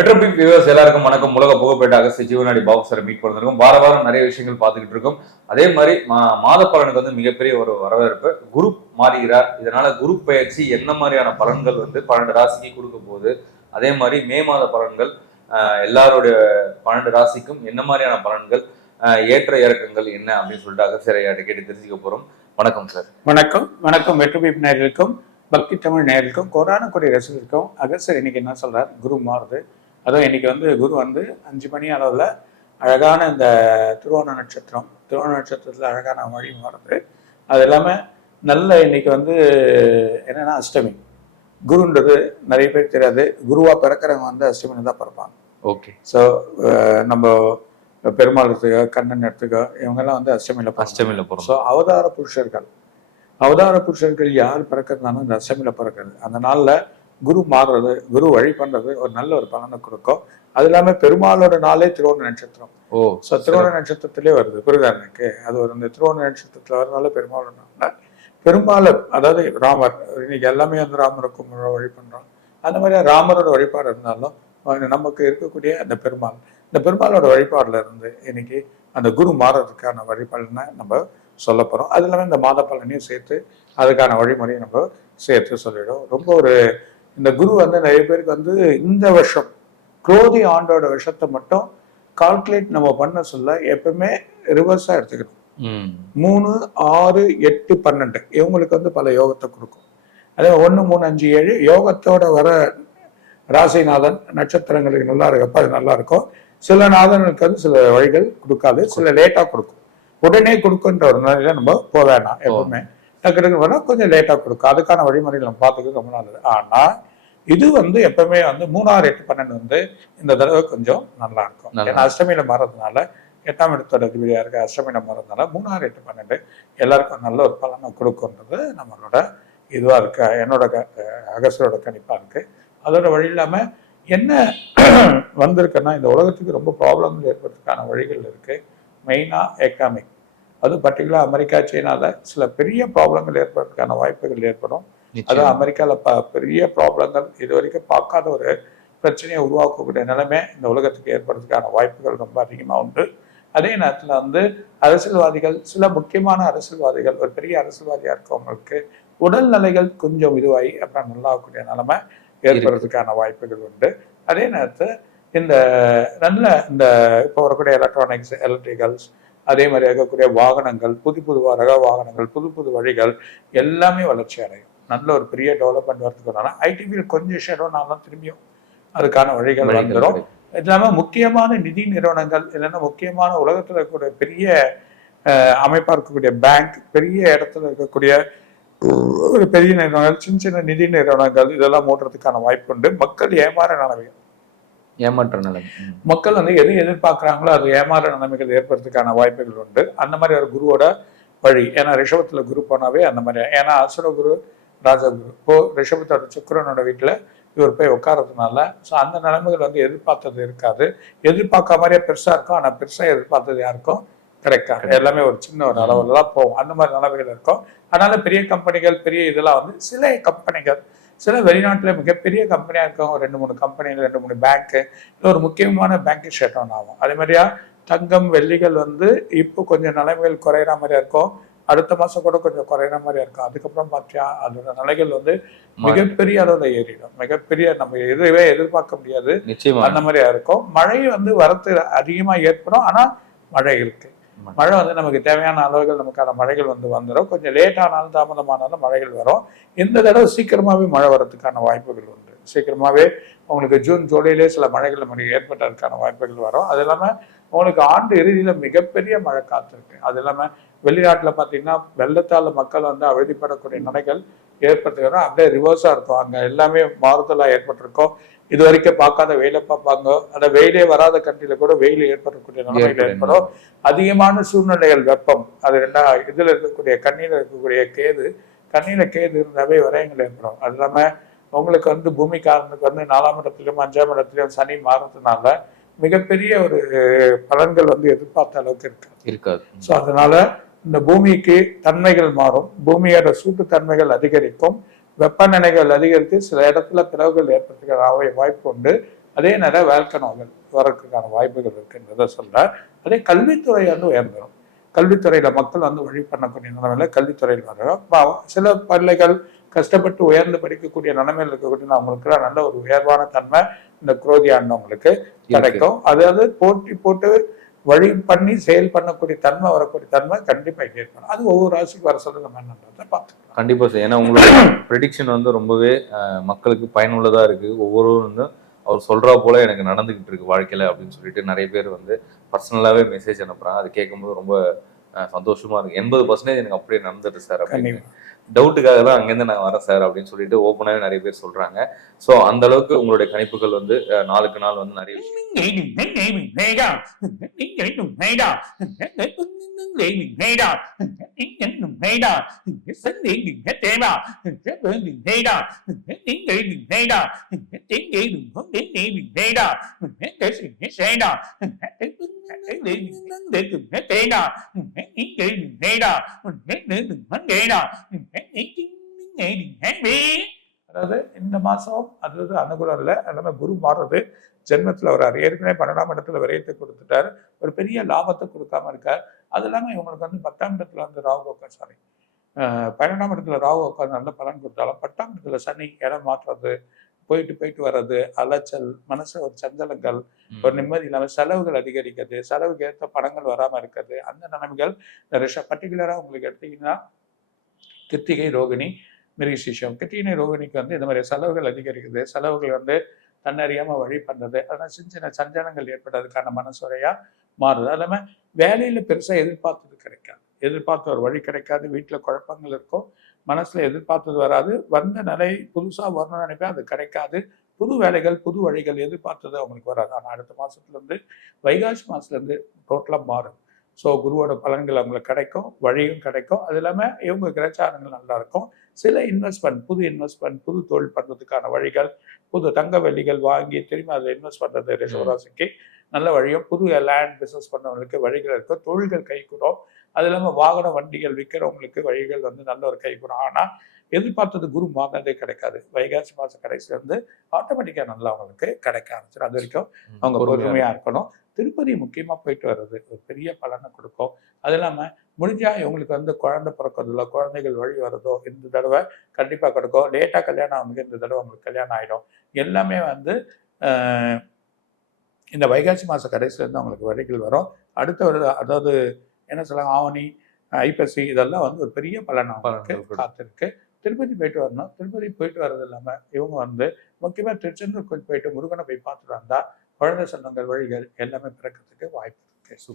மெட்ரோபிக் viewers எல்லாருக்கும் வணக்கம். உலக புகழ்பெற்ற அகஸ்திய ஜீவனாடி பாக்ஸரை மீட் பண்ணிருக்கோம். வாரம் நிறைய விஷயங்கள் பார்த்துக்கிட்டு இருக்கோம். அதே மாதிரி மாத பலனுக்கு வந்து மிகப்பெரிய ஒரு வரவேற்பு. குரு மாறுகிறார். இதனால குரு பயிற்சி என்ன மாதிரியான பலன்கள் வந்து 12 ராசிக்கு கொடுக்க போகுது, அதே மாதிரி மே மாத பலன்கள் எல்லாருடைய 12 ராசிக்கும் என்ன மாதிரியான பலன்கள், ஏற்ற இறக்கங்கள் என்ன அப்படின்னு சொல்லிட்டு அகஸ்தியரையாட்ட கேட்டு தெரிஞ்சுக்க போறோம். வணக்கம் சார். வணக்கம். மெட்ரோபிக் நேயர்களுக்கும் பக்தி தமிழ் நேயர்களுக்கும் கொரோனா ரசிகர்களுக்கும் அகஸ்தியர் இன்னைக்கு என்ன சொல்றார்? குரு மாறுது. அதுவும் இன்னைக்கு வந்து குரு வந்து 5 மணி அளவில் அழகான இந்த திருவோண நட்சத்திரத்தில் அழகான வழி மாறுது. அது இல்லாமல் நல்ல இன்னைக்கு வந்து என்னன்னா அஷ்டமி. குருன்றது நிறைய பேர் தெரியாது. குருவா பிறக்கிறவங்க வந்து அஷ்டமின்னு தான் பிறப்பாங்க. ஓகே. ஸோ நம்ம பெருமாள் எடுத்துக்கோ, கண்ணன் எடுத்துக்கோ, இவங்கெல்லாம் வந்து அஷ்டமியில் போகிறோம். ஸோ அவதார புருஷர்கள் யார் பிறக்கிறதுனாலும் இந்த அஷ்டமியில் பிறக்கிறது. அந்த நாளில் குரு மாறுறது, குரு வழி பண்றது ஒரு நல்ல ஒரு பலனை கொடுக்கும். அது இல்லாம பெருமாளோட நாளே திருவோண நட்சத்திரம். ஸோ திருவோண நட்சத்திரத்திலே வருது குருகாரனுக்கு. அது ஒரு இந்த திருவோண நட்சத்திரத்துல வரனால பெருமாளோட நாள். பெருமாள் அதாவது ராமர், இன்னைக்கு எல்லாமே வந்து ராமருக்கும் வழி பண்றோம். அந்த மாதிரி ராமரோட வழிபாடு இருந்தாலும் நமக்கு இருக்கக்கூடிய அந்த பெருமாள், இந்த பெருமாளோட வழிபாடுல இருந்து இன்னைக்கு அந்த குரு மாறுறதுக்கான வழிபாடுன்னு நம்ம சொல்ல போறோம். அது இல்லாமல் இந்த மாத பலனையும் சேர்த்து அதுக்கான வழிமுறையை நம்ம சேர்த்து சொல்லிடும். ரொம்ப ஒரு இந்த குரு வந்து நிறைய பேருக்கு வந்து இந்த வருஷம் குரோதி ஆண்டோட விஷத்தை மட்டும் கால்குலேட் நம்ம பண்ண சொல்ல எப்பவுமே ரிவர்ஸா எடுத்துக்கணும். 3, 6, 8, 12 இவங்களுக்கு வந்து பல யோகத்தை கொடுக்கும். அதே 1, 3, 5, 7 யோகத்தோட வர ராசிநாதன் நட்சத்திரங்களுக்கு நல்லா இருக்கப்ப அது நல்லா இருக்கும். சில நாதனுக்கு வந்து சில வழிகள் கொடுக்காது, சில லேட்டா கொடுக்கும். உடனே கொடுக்குன்ற ஒரு நிலையில நம்ம போக வேணாம். எப்பவுமே டக்கு கொஞ்சம் லேட்டா கொடுக்கும். அதுக்கான வழிமுறைகள் நம்ம பார்த்துக்க ரொம்ப நல்லது. ஆனா இது வந்து எப்பவுமே வந்து 3, 6, 8, 12 வந்து இந்த தடவை கொஞ்சம் நல்லா இருக்கும். ஏன்னா அஷ்டமியில மாறதுனால 8ஆம் இடத்தோட அதிபதியா இருக்க அஷ்டமியில மாறதுனால 3, 6, 8, 12 எல்லாருக்கும் நல்ல ஒரு பலனை கொடுக்குன்றது நம்மளோட இதுவா இருக்கு, என்னோட அகஸ்தியரோட கணிப்பா இருக்கு. அதோட வழி இல்லாம என்ன வந்திருக்குன்னா இந்த உலகத்துக்கு ரொம்ப ப்ராப்ளங்கள் ஏற்படுறதுக்கான வழிகள் இருக்கு. மெயினா எக்கனாமிக், அது பர்டிகுலர் அமெரிக்கா சீனால சில பெரிய ப்ராப்ளங்கள் ஏற்படுறதுக்கான வாய்ப்புகள் ஏற்படும். அதான் அமெரிக்கால பெரிய ப்ராப்ளங்கள் இது வரைக்கும் பார்க்காத ஒரு பிரச்சனையை உருவாக்கக்கூடிய நிலைமை இந்த உலகத்துக்கு ஏற்படுறதுக்கான வாய்ப்புகள் ரொம்ப அதிகமாக உண்டு. அதே நேரத்தில் வந்து அரசியல்வாதிகள், சில முக்கியமான அரசியல்வாதிகள், ஒரு பெரிய அரசியல்வாதியா இருக்கவங்களுக்கு உடல்நிலைகள் கொஞ்சம் இதுவாகி அப்புறம் நல்லாக்கூடிய நிலைமை ஏற்படுறதுக்கான வாய்ப்புகள் உண்டு. அதே நேரத்தில் இந்த நல்ல இந்த இப்போ வரக்கூடிய எலக்ட்ரிக்கல்ஸ், அதே மாதிரி இருக்கக்கூடிய வாகனங்கள், புது ரக வாகனங்கள், புது வழிகள் எல்லாமே வளர்ச்சி அடையும். நல்ல ஒரு பெரிய டெவலப்மெண்ட் வரதுக்குனால ஐடி ஃபீல்ட் கொஞ்சம் ஷேடோனாலும் திரும்பியும் அதுக்கான வழிகள் வந்துடும். இது இல்லாமல் முக்கியமான நிதி நிறுவனங்கள், இல்லைன்னா முக்கியமான உலகத்தில் இருக்கக்கூடிய பெரிய அமைப்பாக இருக்கக்கூடிய பேங்க், பெரிய இடத்துல இருக்கக்கூடிய ஒரு பெரிய நிறுவனங்கள், சின்ன நிதி நிறுவனங்கள் இதெல்லாம் மூடுறதுக்கான வாய்ப்பு உண்டு. மக்கள் ஏமாற்ற நிலைமை, மக்கள் வந்து எது எதிர்பார்க்குறாங்களோ அது ஏமாற நிலைமைகள் ஏற்படுறதுக்கான வாய்ப்புகள் உண்டு. அந்த மாதிரி ஒரு குருவோட வழி. ஏன்னா ரிஷபத்துல குரு போனாவே அந்த மாதிரி, ஏன்னா அசுர குரு ராஜகுரு இப்போ ரிஷபத்தோட சுக்கிரனோட வீட்டுல இவர் போய் உட்கார்றதுனால ஸோ அந்த நிலைமைகள் வந்து எதிர்பார்த்தது இருக்காது. எதிர்பார்க்க மாதிரியே பெருசா இருக்கும், ஆனா பெருசா எதிர்பார்த்தது யாருக்கும் கிடைக்காது. எல்லாமே ஒரு சின்ன ஒரு அளவுல தான் போகும். அந்த மாதிரி நிலைமைகள் இருக்கும். அதனால பெரிய கம்பெனிகள், பெரிய இதெல்லாம் வந்து சில கம்பெனிகள், சில வெளிநாட்டுல மிகப்பெரிய கம்பெனியா இருக்கவங்க 2, 3 கம்பெனிகள், 2, 3 பேங்க்கு, இல்லை ஒரு முக்கியமான பேங்க் ஷட் டவுன் ஆகும். அதே மாதிரியா தங்கம் வெள்ளிகள் வந்து இப்போ கொஞ்சம் நிலைமைகள் குறையிற மாதிரியா இருக்கும். அடுத்த மாசம் கூட கொஞ்சம் குறையிற மாதிரியா இருக்கும். அதுக்கப்புறம் பார்த்தியா அதோட நிலைகள் வந்து மிகப்பெரிய அளவுல ஏறிடும். மிகப்பெரிய நம்ம எதுவே எதிர்பார்க்க முடியாது அந்த மாதிரியா இருக்கும். மழை வந்து வரத்து அதிகமா ஏற்படும். ஆனா மழை இருக்கு. மழை வந்து நமக்கு தேவையான அளவுகள் நமக்கான மழைகள் வந்து வந்துடும். கொஞ்சம் லேட் ஆனாலும் தாமதமானாலும் மழைகள் வரும். இந்த தடவை சீக்கிரமாவே மழை வரதுக்கான வாய்ப்புகள் உண்டு. சீக்கிரமாவே உங்களுக்கு ஜூன் ஜூலையிலே சில மழைகள் நமக்கு ஏற்பட்டதுக்கான வாய்ப்புகள் வரும். அது இல்லாம உங்களுக்கு ஆண்டு இறுதியில மிகப்பெரிய மழை காத்திருக்கு. அது இல்லாம வெளிநாட்டுல பாத்தீங்கன்னா வெள்ளத்தால மக்கள் வந்து அவதிப்படக்கூடிய நிலைகள் ஏற்பட்டுக்கிறோம். அப்படியே ரிவர்ஸா இருக்கும். அங்க எல்லாமே மாறுதலா ஏற்பட்டிருக்கும். இது வரைக்கும் பார்க்காத வெயிலை பார்ப்பாங்க. அந்த வெயிலே வராத கண்ட்ரியில கூட வெயில் ஏற்படக்கூடிய நிலைமைகள் ஏற்படும். அதிகமான சூழ்நிலைகள், வெப்பம், அது இதுல இருக்கக்கூடிய கண்ணியில இருக்கக்கூடிய கண்ணியில கேது இருந்தாவே விரயங்கள் ஏற்படும். அது இல்லாம உங்களுக்கு வந்து பூமிக்காரனுக்கு வந்து 4ஆம் இடத்திலும் 5ஆம் இடத்திலும் சனி மாறுறதுனால மிகப்பெரிய ஒரு பலன்கள் வந்து எதிர்பார்த்த அளவுக்கு இருக்காது. ஸோ அதனால இந்த பூமிக்கு தன்மைகள் மாறும். பூமியோட சூட்டு தன்மைகள் அதிகரிக்கும். வெப்பநிலைகள் அதிகரித்து சில இடத்துல பிளவுகள் ஏற்படுத்துகிற வாய்ப்பு உண்டு. அதே நேரம் வேல்கனோகள் வரதுக்கான வாய்ப்புகள் இருக்குன்றத சொல்றேன். அதே கல்வித்துறை வந்து உயர்ந்துடும். கல்வித்துறையில மக்கள் வந்து வழி பண்ணக்கூடிய நிலைமையில கல்வித்துறையில் வரும். சில பிள்ளைகள் கஷ்டப்பட்டு உயர்ந்து படிக்கக்கூடிய நிலைமையில் இருக்கக்கூடிய அவங்களுக்கு நல்ல ஒரு உயர்வான தன்மை இந்த குரோதி ஆண்டவங்களுக்கு கிடைக்கும். அதாவது போட்டி போட்டு வழி பண்ணி செயல் பண்ணக்கூடிய தன்மை வரக்கூடிய தன்மை கண்டிப்பா ஏற்படும். அது ஒவ்வொரு ராசிக்கு வர சொல்ல நம்ம என்னன்றதை பார்த்துக்கலாம். கண்டிப்பா சார். ஏன்னா உங்களோட ப்ரெடிக்ஷன் வந்து ரொம்பவே மக்களுக்கு பயனுள்ளதா இருக்கு. ஒவ்வொருவரும் வந்து அவர் சொல்றா போல எனக்கு நடந்துகிட்டு இருக்கு வாழ்க்கையில அப்படின்னு சொல்லிட்டு நிறைய பேர் வந்து பர்சனலாவே மெசேஜ் அனுப்புறாங்க. அது கேட்கும்போது ரொம்ப சந்தோஷமா இருக்கு. 80% எனக்கு அப்படியே நடந்துட்டு சார் அப்படின்னு. டவுட்டுக்காக தான் அங்கேருந்து நான் வரேன் சார் அப்படின்னு சொல்லிட்டு ஓப்பனாகவே நிறைய பேர் சொல்றாங்க. ஸோ அந்த அளவுக்கு உங்களுடைய கணிப்புகள் வந்து நாளுக்கு நாள் வந்து நிறைய அதாவது இந்த மாசம் அதாவது அனுகூலம் இல்லை. எல்லாமே குரு மாறுறது ஜென்மத்துல வர்றாரு. ஏற்கனவே 12ஆம் இடத்துல விரயத்தை கொடுத்துட்டாரு. ஒரு பெரிய லாபத்தை கொடுக்காம இருக்கார். அது இல்லாம இவங்களுக்கு வந்து 10ஆம் இடத்துல வந்து ராகு உட்கார் சாரி 12ஆம் இடத்துல ராகு உட்காந்து நல்ல பலன் கொடுத்தாலும் 10ஆம் இடத்துல சனி இடம் மாற்றுறது, போயிட்டு வர்றது, அலைச்சல், மனசுல ஒரு சஞ்சலங்கள், ஒரு நிம்மதி இல்லாமல் செலவுகள் அதிகரிக்கிறது, செலவுக்கு ஏற்ற பணங்கள் வராம இருக்கிறது, அந்த நிலைமைகள் பர்டிகுலரா உங்களுக்கு எடுத்தீங்கன்னா கிருத்திகை, ரோகிணி, மிருகசீஷம். கிருத்திகை ரோகிணிக்கு வந்து இந்த மாதிரி செலவுகள் அதிகரிக்குது, செலவுகள் வந்து தன்னறியாம வழி பண்றது, அதனால சின்ன சின்ன சஞ்சலங்கள் ஏற்படுறதுக்கான மனசுறையா மாறுது. அது இல்லாம வேலையில பெருசா எதிர்பார்த்தது கிடைக்காது, எதிர்பார்த்த ஒரு வழி கிடைக்காது, வீட்டுல குழப்பங்கள் இருக்கும், மனசுல எதிர்பார்த்தது வராது, வந்த நிலை புதுசா வரணும்னு நினைப்பேன், அது கிடைக்காது. புது வேலைகள், புது வழிகள் எதிர்பார்த்தது அவங்களுக்கு வராது. ஆனா அடுத்த மாசத்துல இருந்து வைகாசி மாசத்துல இருந்து டோட்டலா மாறும். ஸோ குருவோட பலன்கள் அவங்களுக்கு கிடைக்கும், வழியும் கிடைக்கும். அது இல்லாமல் இவங்க கிரச்சாரங்கள் நல்லா இருக்கும். சில இன்வெஸ்ட்மெண்ட், புது இன்வெஸ்ட்மெண்ட், புது தொழில் பண்ணுறதுக்கான வழிகள், புது தங்க வெள்ளிகள் வாங்கி திரும்பி அதில் இன்வெஸ்ட் பண்ணுறது ரிஷபராசிக்கு நல்ல வழியும், புது லேண்ட் பிஸ்னஸ் பண்ணவங்களுக்கு வழிகள் இருக்கும், தொழில்கள் கைகூடும். அது இல்லாமல் வாகன வண்டிகள் விற்கிறவங்களுக்கு வழிகள் வந்து நல்ல ஒரு கைகூடும். ஆனால் எதிர்பார்த்தது குரு மாறினதே கிடைக்காது. வைகாசி மாதம் கடைசியிலேருந்து ஆட்டோமேட்டிக்காக நல்லா அவங்களுக்கு கிடைக்க ஆரம்பிச்சிடும். அது வரைக்கும் அவங்க பொறுமையாக இருக்கணும். திருப்பதி முக்கியமாக போயிட்டு வர்றது ஒரு பெரிய பலனை கொடுக்கும். அது இல்லாமல் முடிஞ்சா இவங்களுக்கு வந்து குழந்தை பிறக்கிறதுல குழந்தைகள் வழி வர்றதோ இந்த தடவை கண்டிப்பாக கொடுக்கும். லேட்டாக கல்யாணம் ஆகுது, இந்த தடவை அவங்களுக்கு கல்யாணம் ஆகிடும். எல்லாமே வந்து இந்த வைகாசி மாத கடைசியிலேருந்து அவங்களுக்கு வழிகள் வரும். அடுத்த ஒரு அதாவது என்ன சொல்லுவாங்க, ஆவணி, ஐப்பசி இதெல்லாம் வந்து ஒரு பெரிய பலன் அவங்களுக்கு காத்திருக்கு. திருப்பதி போயிட்டு வரணும். திருப்பதி போயிட்டு வர்றது இல்லாமல் இவங்க வந்து முக்கியமாக திருச்செந்தூர் கோயில் போயிட்டு முருகனை போய் பார்த்துட்டு வந்தால் குழந்தை சொந்தங்கள் வழிகள் எல்லாமே பிறக்கிறதுக்கு வாய்ப்பு இருக்கு.